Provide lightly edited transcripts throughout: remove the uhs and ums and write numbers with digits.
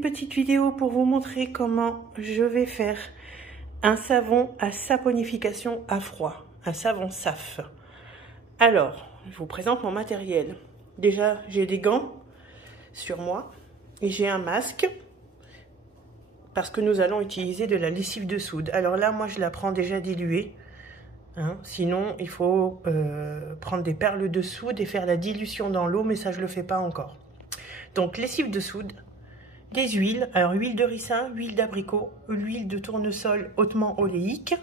une petite vidéo pour vous montrer comment je vais faire un savon à saponification à froid, un savon SAF. Alors, je vous présente mon matériel. Déjà, j'ai des gants sur moi et j'ai un masque parce que nous allons utiliser de la lessive de soude. Alors là, moi, je la prends déjà diluée. Sinon, il faut prendre des perles de soude et faire la dilution dans l'eau, mais ça, je ne le fais pas encore. Donc, lessive de soude, des huiles, alors huile de ricin, huile d'abricot, l'huile de tournesol hautement oléique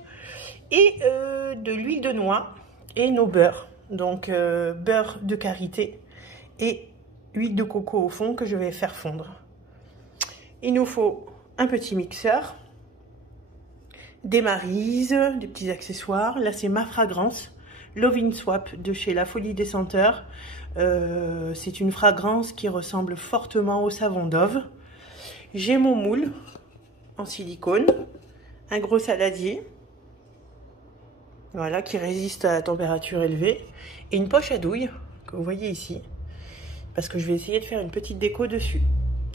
et de l'huile de noix et nos beurres. Donc, beurre de karité et huile de coco au fond que je vais faire fondre. Il nous faut un petit mixeur, des marises, des petits accessoires. Là, c'est ma fragrance, Love Swap de chez La Folie des Senteurs. C'est une fragrance qui ressemble fortement au savon Dove. J'ai mon moule en silicone, un gros saladier, voilà, qui résiste à la température élevée, et une poche à douille que vous voyez ici, parce que je vais essayer de faire une petite déco dessus.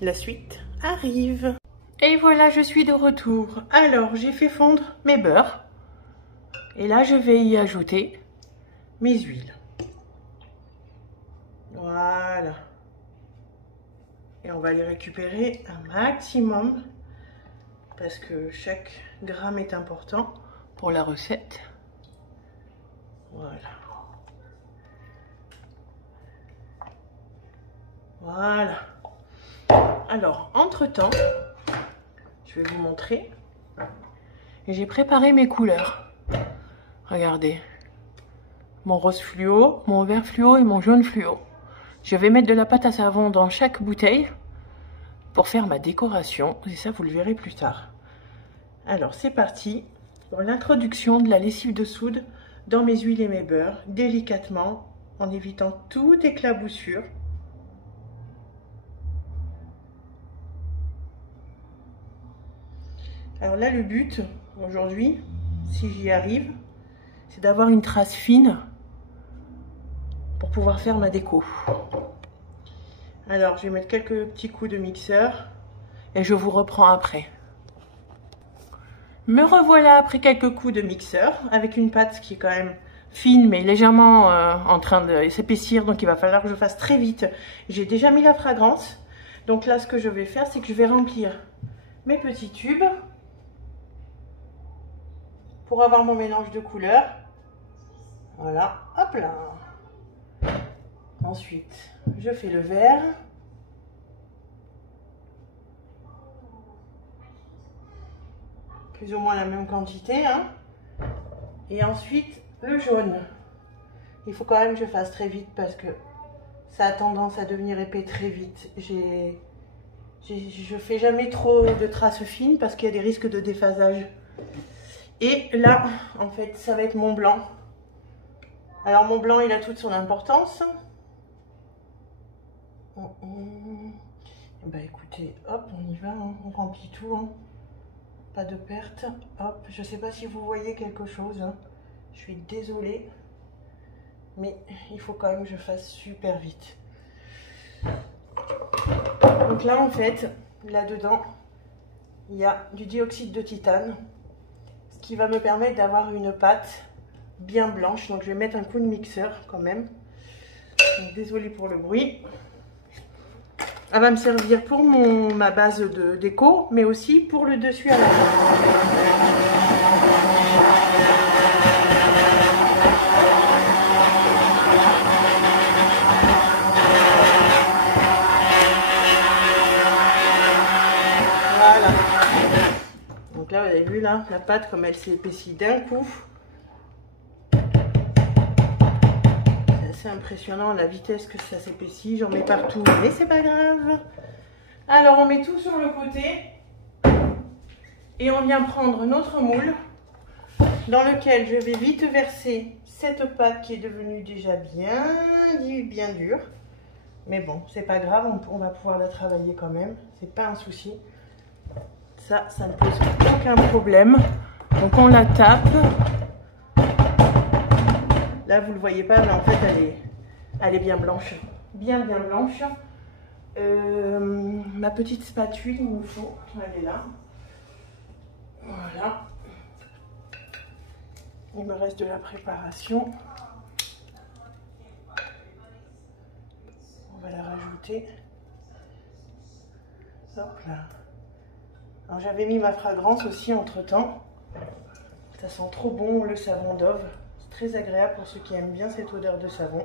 La suite arrive. Et voilà, je suis de retour. Alors, j'ai fait fondre mes beurres. Et là, je vais y ajouter mes huiles. Voilà. Et on va les récupérer un maximum. Parce que chaque gramme est important pour la recette. Voilà. Voilà. Alors, entre-temps, je vais vous montrer. J'ai préparé mes couleurs. Regardez. Mon rose fluo, mon vert fluo et mon jaune fluo. Je vais mettre de la pâte à savon dans chaque bouteille pour faire ma décoration. Et ça, vous le verrez plus tard. Alors, c'est parti pour l'introduction de la lessive de soude dans mes huiles et mes beurres, délicatement, en évitant toute éclaboussure. Alors là, le but, aujourd'hui, si j'y arrive, c'est d'avoir une trace fine pour pouvoir faire ma déco. Alors, je vais mettre quelques petits coups de mixeur et je vous reprends après. Me revoilà après quelques coups de mixeur avec une pâte qui est quand même fine mais légèrement en train de s'épaissir, donc il va falloir que je fasse très vite. J'ai déjà mis la fragrance, donc là, ce que je vais faire, c'est que je vais remplir mes petits tubes pour avoir mon mélange de couleurs. Voilà, hop là. Ensuite, je fais le vert. Plus ou moins la même quantité. Et ensuite, le jaune. Il faut quand même que je fasse très vite parce que ça a tendance à devenir épais très vite. Je fais jamais trop de traces fines parce qu'il y a des risques de déphasage. Et là, en fait, ça va être mon blanc. Alors, mon blanc, il a toute son importance. Bah écoutez, hop, on y va, on remplit tout. Pas de perte. Hop, je sais pas si vous voyez quelque chose. Je suis désolée. Mais il faut quand même que je fasse super vite. Donc là, en fait, là-dedans, il y a du dioxyde de titane, qui va me permettre d'avoir une pâte bien blanche. Donc je vais mettre un coup de mixeur quand même. Désolée pour le bruit. Elle va me servir pour ma base de déco, mais aussi pour le dessus à la main. Voilà. Donc là, vous avez vu là, la pâte comme elle s'est épaissie d'un coup. C'est assez impressionnant la vitesse que ça s'épaissit. J'en mets partout, mais c'est pas grave. Alors on met tout sur le côté et on vient prendre notre moule dans lequel je vais vite verser cette pâte qui est devenue déjà bien dure. Mais bon, c'est pas grave, on va pouvoir la travailler quand même. C'est pas un souci. Ça ne pose aucun problème. Donc on la tape. Là, vous ne le voyez pas, mais en fait, elle est bien blanche. Bien blanche. Ma petite spatule, il me faut, elle est là. Voilà. Il me reste de la préparation. On va la rajouter. Hop là. Alors j'avais mis ma fragrance aussi entre temps. Ça sent trop bon le savon Dove. C'est très agréable pour ceux qui aiment bien cette odeur de savon.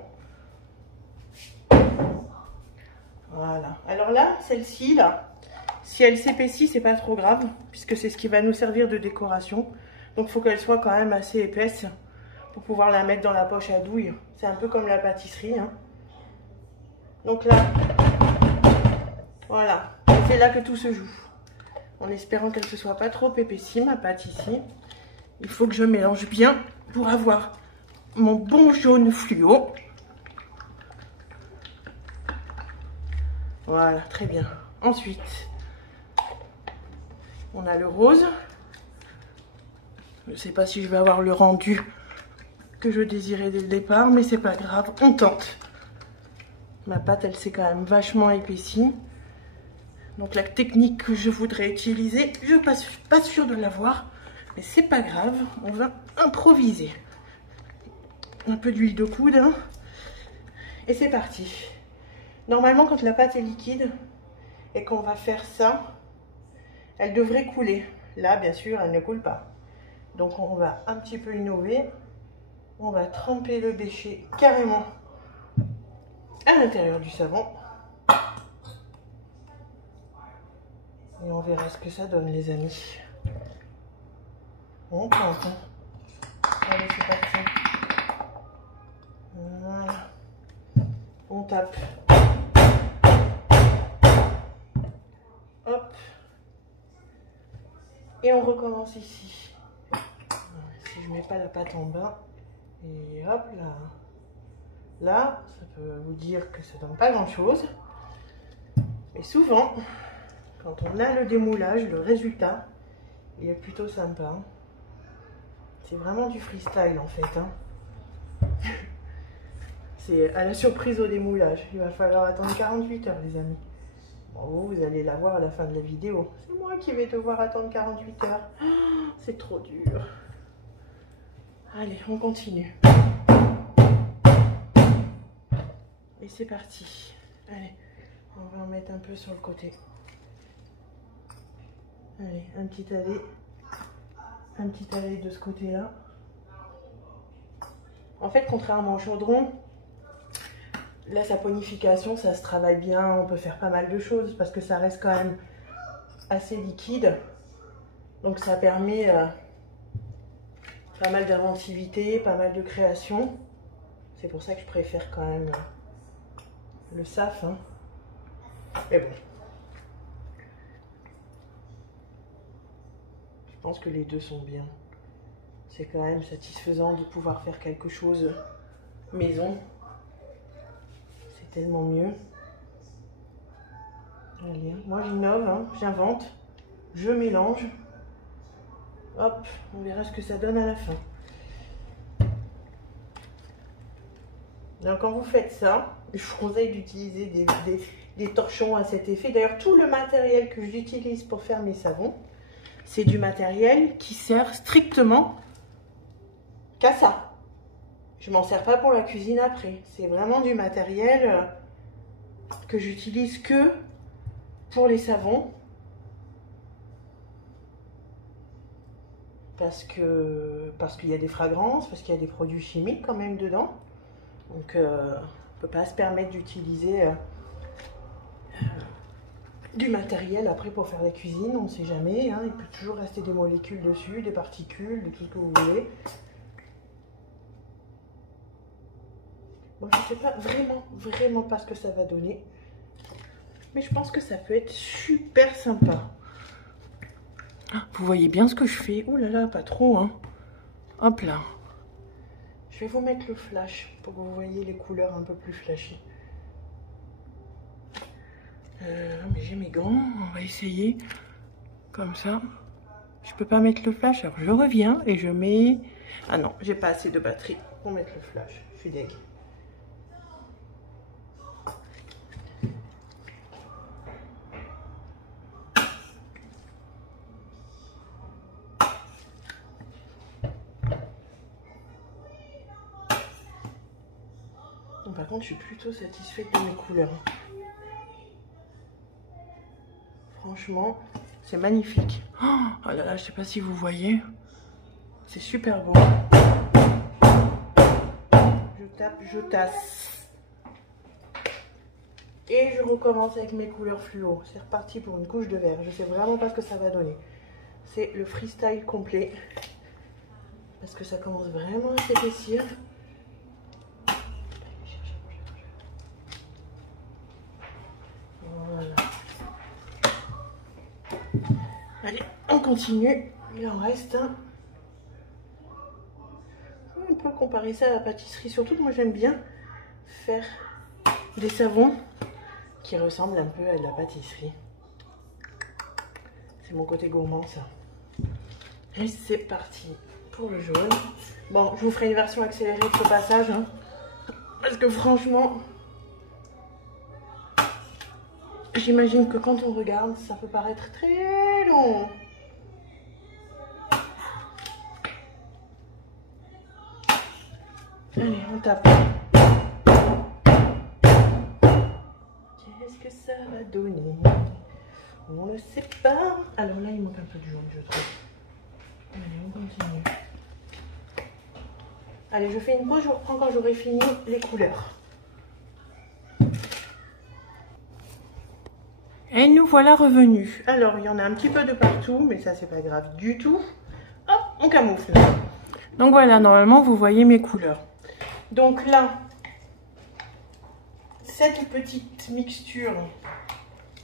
Voilà. Alors là, celle-ci, là, si elle s'épaissit, c'est pas trop grave, puisque c'est ce qui va nous servir de décoration. Donc il faut qu'elle soit quand même assez épaisse pour pouvoir la mettre dans la poche à douille. C'est un peu comme la pâtisserie, hein. Donc là, voilà, c'est là que tout se joue. En espérant qu'elle ne soit pas trop épaissie, ma pâte ici. Il faut que je mélange bien pour avoir mon bon jaune fluo. Voilà, très bien. Ensuite, on a le rose. Je ne sais pas si je vais avoir le rendu que je désirais dès le départ, mais c'est pas grave, on tente. Ma pâte, elle s'est quand même vachement épaissie. Donc la technique que je voudrais utiliser, je ne suis pas sûre de l'avoir, mais c'est pas grave, on va improviser. Un peu d'huile de coude, hein, et c'est parti. Normalement, quand la pâte est liquide et qu'on va faire ça, elle devrait couler. Là, bien sûr, elle ne coule pas. Donc on va un petit peu innover. On va tremper le bécher carrément à l'intérieur du savon. Et on verra ce que ça donne, les amis. On tente, hein. Allez, c'est parti. Voilà. On tape. Hop. Et on recommence ici. Si je mets pas la pâte en bas. Et hop là. Là, ça peut vous dire que ça donne pas grand chose. Mais souvent, quand on a le démoulage, le résultat, il est plutôt sympa. C'est vraiment du freestyle en fait, hein. C'est à la surprise au démoulage. Il va falloir attendre 48 heures, les amis. Bon, vous allez la voir à la fin de la vidéo. C'est moi qui vais devoir attendre 48 heures. Oh, c'est trop dur. Allez, on continue. Et c'est parti. Allez, on va en mettre un peu sur le côté. Allez, un petit allé de ce côté-là. En fait, contrairement au chaudron, la saponification, ça se travaille bien. On peut faire pas mal de choses parce que ça reste quand même assez liquide. Donc ça permet pas mal d'inventivité, pas mal de création. C'est pour ça que je préfère quand même le SAF, hein. Mais bon. Je pense que les deux sont bien. C'est quand même satisfaisant de pouvoir faire quelque chose maison. C'est tellement mieux. Allez, moi j'innove, hein, j'invente, je mélange. Hop, on verra ce que ça donne à la fin. Donc quand vous faites ça, je vous conseille d'utiliser des torchons à cet effet. D'ailleurs, tout le matériel que j'utilise pour faire mes savons, c'est du matériel qui sert strictement qu'à ça. Je m'en sers pas pour la cuisine après. C'est vraiment du matériel que j'utilise que pour les savons. Parce qu'il y a des fragrances, parce qu'il y a des produits chimiques quand même dedans. Donc on ne peut pas se permettre d'utiliser du matériel après pour faire la cuisine, on ne sait jamais, hein. Il peut toujours rester des molécules dessus, des particules, de tout ce que vous voulez. Bon, je ne sais pas vraiment pas ce que ça va donner. Mais je pense que ça peut être super sympa. Vous voyez bien ce que je fais. Ouh là là, pas trop, hein. Hop là. Je vais vous mettre le flash pour que vous voyez les couleurs un peu plus flashy. Mais j'ai mes gants, on va essayer. Comme ça. Je peux pas mettre le flash, alors je reviens et je mets... Ah non, j'ai pas assez de batterie pour mettre le flash. Je suis deg. par contre, je suis plutôt satisfaite de mes couleurs. Franchement, c'est magnifique. Oh là là, je sais pas si vous voyez. C'est super beau. Je tape, je tasse. Et je recommence avec mes couleurs fluo. C'est reparti pour une couche de vert. Je sais vraiment pas ce que ça va donner. C'est le freestyle complet. Parce que ça commence vraiment à s'épaissir. Voilà. Allez, on continue. Il en reste un. On peut comparer ça à la pâtisserie. Surtout que moi j'aime bien faire des savons qui ressemblent un peu à de la pâtisserie. C'est mon côté gourmand ça. Et c'est parti pour le jaune. Bon, je vous ferai une version accélérée de ce passage. Hein, parce que franchement, j'imagine que quand on regarde, ça peut paraître très long. Allez, on tape. Qu'est-ce que ça va donner? On ne sait pas. Alors là, il manque un peu de jaune, je trouve. Allez, on continue. Allez, je fais une pause, je reprends quand j'aurai fini les couleurs. Et nous voilà revenus. Alors, il y en a un petit peu de partout, mais ça, c'est pas grave du tout. Hop, on camoufle. Donc voilà, normalement, vous voyez mes couleurs. Donc là, cette petite mixture,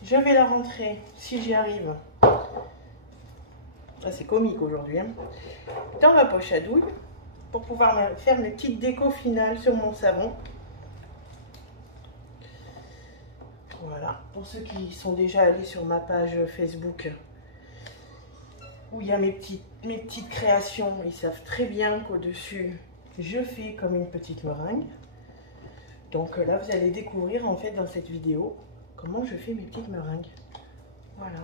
je vais la rentrer, si j'y arrive. Ah, c'est comique aujourd'hui. Hein, dans ma poche à douille, pour pouvoir faire mes petites décos finales sur mon savon. Voilà, pour ceux qui sont déjà allés sur ma page Facebook où il y a mes petites créations, ils savent très bien qu'au-dessus, je fais comme une petite meringue. Donc là, vous allez découvrir en fait dans cette vidéo comment je fais mes petites meringues. Voilà.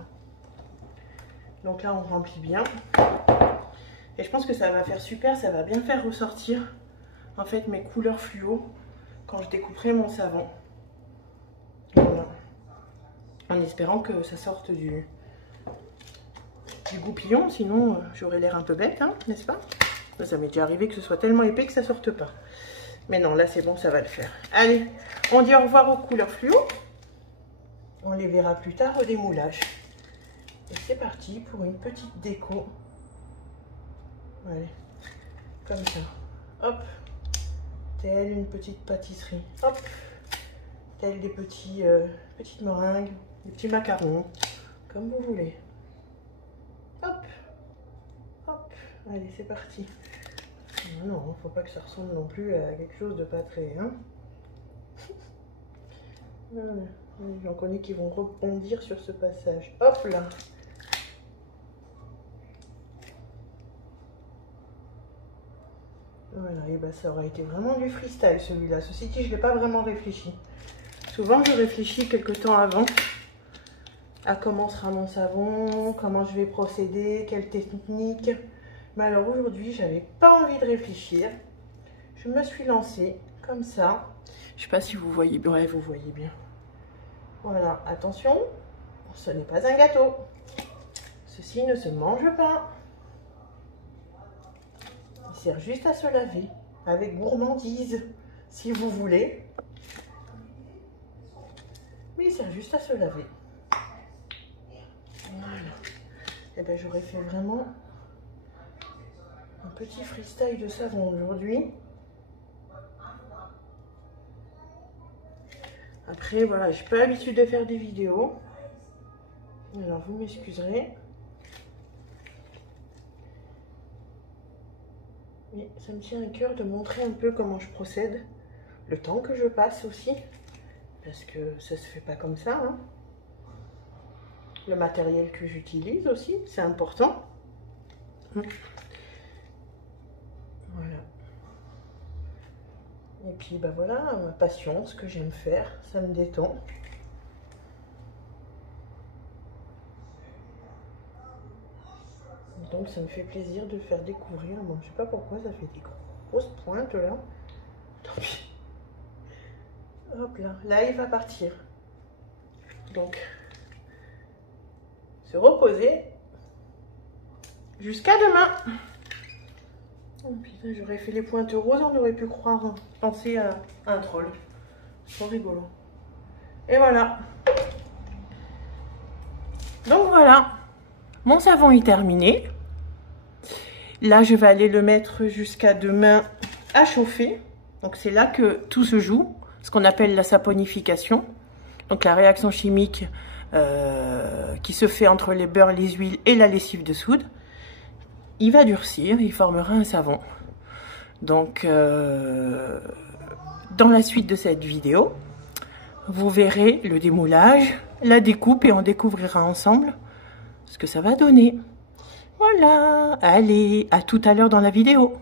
Donc là, on remplit bien. Et je pense que ça va faire super, ça va bien faire ressortir en fait mes couleurs fluo quand je découperai mon savon. Voilà. En espérant que ça sorte du goupillon, sinon j'aurais l'air un peu bête, hein, n'est-ce pas? Ça m'est déjà arrivé que ce soit tellement épais que ça sorte pas. Mais non, là c'est bon, ça va le faire. Allez, on dit au revoir aux couleurs fluo. On les verra plus tard au démoulage. Et c'est parti pour une petite déco. Allez, comme ça. Hop, telle une petite pâtisserie. Hop, telle des petites meringues, des petits macarons, comme vous voulez. Hop, hop, allez, c'est parti. Non, faut pas que ça ressemble non plus à quelque chose de pas très... Hein. Voilà. J'en connais qui vont rebondir sur ce passage. Hop là. Voilà, et ben ça aurait été vraiment du freestyle celui-là. Ceci dit, je ne l'ai pas vraiment réfléchi. Souvent, je réfléchis quelque temps avant à comment sera mon savon, comment je vais procéder, quelle technique. Mais alors aujourd'hui, j'avais pas envie de réfléchir. Je me suis lancée comme ça. Je sais pas si vous voyez bien. Ouais, vous voyez bien. Voilà, attention, ce n'est pas un gâteau. Ceci ne se mange pas. Il sert juste à se laver, avec gourmandise, si vous voulez. Mais il sert juste à se laver. Voilà. Et bien j'aurais fait vraiment un petit freestyle de savon aujourd'hui. Après, voilà, j'ai pas l'habitude de faire des vidéos. Alors, vous m'excuserez. Mais ça me tient à cœur de montrer un peu comment je procède. Le temps que je passe aussi. Parce que ça se fait pas comme ça. Hein. Le matériel que j'utilise aussi, c'est important. Voilà. Et puis, bah voilà, ma passion, ce que j'aime faire, ça me détend. Donc, ça me fait plaisir de faire découvrir. Bon, je sais pas pourquoi ça fait des grosses pointes là. Tant pis. Hop là, il va partir. Donc, se reposer jusqu'à demain. Oh putain, j'aurais fait les pointes roses, on aurait pu croire, penser à un troll. Trop rigolo. Et voilà. Donc voilà, mon savon est terminé. Là, je vais aller le mettre jusqu'à demain à chauffer. Donc c'est là que tout se joue, ce qu'on appelle la saponification. Donc la réaction chimique qui se fait entre les beurres, les huiles et la lessive de soude. Il va durcir, il formera un savon. Donc dans la suite de cette vidéo, vous verrez le démoulage, la découpe et on découvrira ensemble ce que ça va donner. Voilà, allez, à tout à l'heure dans la vidéo.